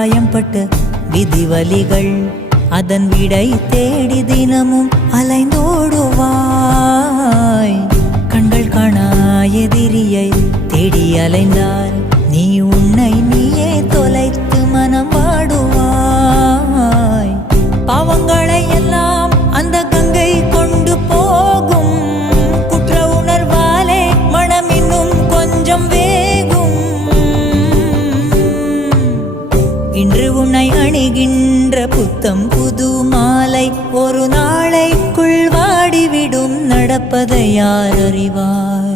காயம்பட்ட விதிவலிகள் அதன் விடை தேடி தினமும் அலைந்தோடுவாய். கண்கள் காணா எதிரியை தேடி அலைந்தால் நீ உன்னை நீயே தொலைத்து மனம் வாடுவாய். பாவங்களை எல்லாம் அந்த கங்கை கொண்டு போகும். குற்ற உணர்வாலே மனம் இன்னும் கொஞ்சம் வேகும். இன்று உன்னை அணிகின்ற புத்தம் புது மாலை ஒரு நாளைக்குள் வாடிவிடும். நடப்பதை யார் அறிவார்?